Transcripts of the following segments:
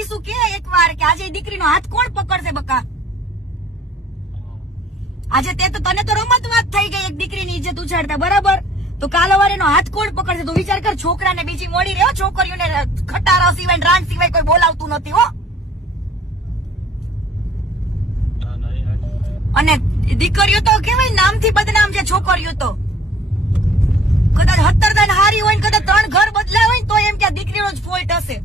વિસુ કે એકવાર કે આજે દીકરીનો હાથ કોણ પકડશે બકા? આજે તે તો તને તો રમત વાત થઈ ગઈ એક દીકરીની ઇજ્જત ઉછાળતા, બરાબર? તો કાલ સવારે એનો હાથ કોણ પકડશે? તું વિચાર કર, છોકરાને બીજી મળી રહ્યો, છોકરીઓને ખટારા સિવાય રાંડ સિવાય કોઈ બોલાવતું નથી હો. અને દીકરીઓ તો કેવાય નામથી બદનામ છે, છોકરીઓ તો કદાચ 17 દાન હારી હોય ને કદાચ 3 ઘર બદલાય હોય ને તો એમ કે દીકરીનો જ ફોલ્ટ હશે.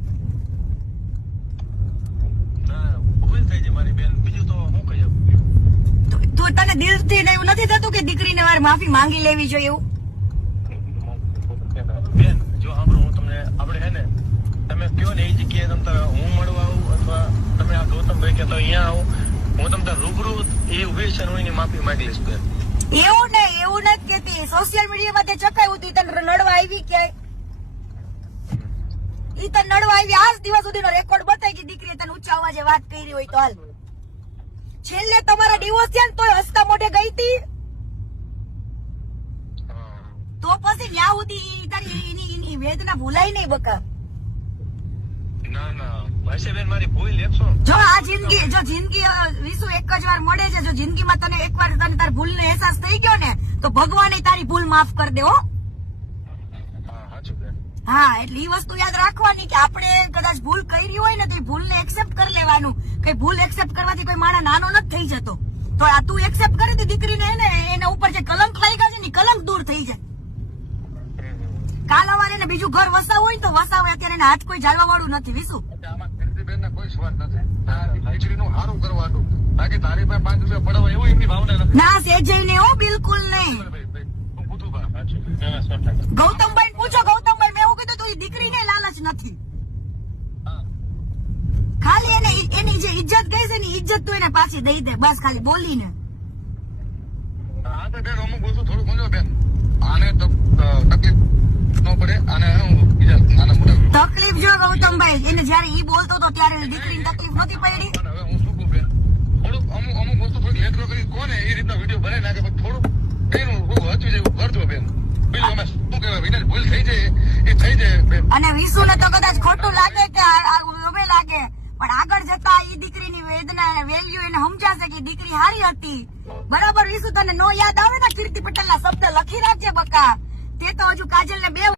તો તને દિલથી એવું નથી થતું કે દીકરીને વાર માફી માંગી લેવી જોઈએ એવું? બેન જો સાંભળો, હું તમને આપણે હે ને તમે કયો ને એ જગ્યાએ તમે હું મળવા આવું અથવા તમે આ ગૌતમભાઈ કે તો અહીંયા આવો, હું તમને રૂબરૂ એ ઉભી છે હું એની માફી માંગી લઈશ બેન. એવું નથી કેતી, સોશિયલ મીડિયામાં તે ચકાયું હતું, તને નડવા આવી ક્યાંય? ઈ તને નડવા આવી આજ દિવસ સુધીનો રેકોર્ડ બતાવી કે દીકરીએ તને ઊંચા અવાજે વાત કરી હોય તો હાલ. છેલ્લે તમારા ડિવોર્સ થયા ને તોય હસતા મોઢે ગઈ હતી, તો પછી ન્યા સુધી તારી એની વેદના ભૂલાય નહીં બકા. ના ના ભાઈસેબેન મારી ભૂલ લેખશો. જો આ જિંદગી વિસુ એક જ વાર મળે છે, જો જિંદગીમાં તને એકવાર તને તારી ભૂલનો અહેસાસ થઈ ગયો ને તો ભગવાને તારી ભૂલ માફ કરી દે હો. હા, એટલે ઈ વસ્તુ યાદ રાખવાની કે આપણે કદાચ ભૂલ કરી હોય ને તો એ ભૂલને એક્સેપ્ટ કરી લેવાનું. કઈ ભૂલ એક્સેપ્ટ કરવાથી કોઈ માણસ નાનો નથી થઈ જતો. તો આ તું એક્સેપ્ટ કરી તો દીકરીને એના ઉપર જે કલંક લાગ્યા છે ને કલંક દૂર થઈ જાય. કાલ સવારે એને બીજું ઘર વસાવવું હોય ને તો વસાવે, અત્યારે એના હાથ કોઈ જાળવા વાળું નથી વિસુ. કોઈ સ્વાદ નથી, દીકરીનું સારું કરવાનું, બાકી તારી પાસે 5 રૂપિયા પડવા એવું એમની ભાવના નથી. ના સેજય ને હો, બિલકુલ નહીં. ગૌતમભાઈ પૂછો, ગૌતમભાઈ મેં એવું કીધું તું દીકરીને લાલચ નથી, ખાલી એની જે ઇજ્જત ગઈ છે ને ઇજ્જત તું એને પાછી દઈ દે બસ, ખાલી બોલીને. હા તો બેન અમુક વસ્તુ થોડું સમજો બેન, આને તો તકલીફ ન પડે, આને બીજા નાના મોટા તકલીફ જો ગૌતમભાઈ, એને જયારે ઈ બોલતો હતો ત્યારે દીકરીને તકલીફ નથી પડી. હવે હું શું કહું બેન, થોડુંક અમુક વસ્તુ થોડી લેટરો કરી કોને એ રીતના વિડીયો બનાવી નાખે, પણ થોડુંક એનું હચવી જેવું કરજો બેન. બીજું અમે શું કહેવાય, વિના ભૂલ થઈ જાય એ થઈ જાય બેન. અને વિશુને તો કદાચ ખોટું લાગે કે લોભે લાગે, પણ આગળ જતા ઈ દીકરીની વેદના વેલ્યુ એને સમજાશે કે દીકરી હારી હતી, બરાબર? વિશુ તને નો યાદ આવે ને કીર્તિ પટેલ ના શબ્દ લખી રાખજે બકા. તે તો હજુ કાજલ ને 2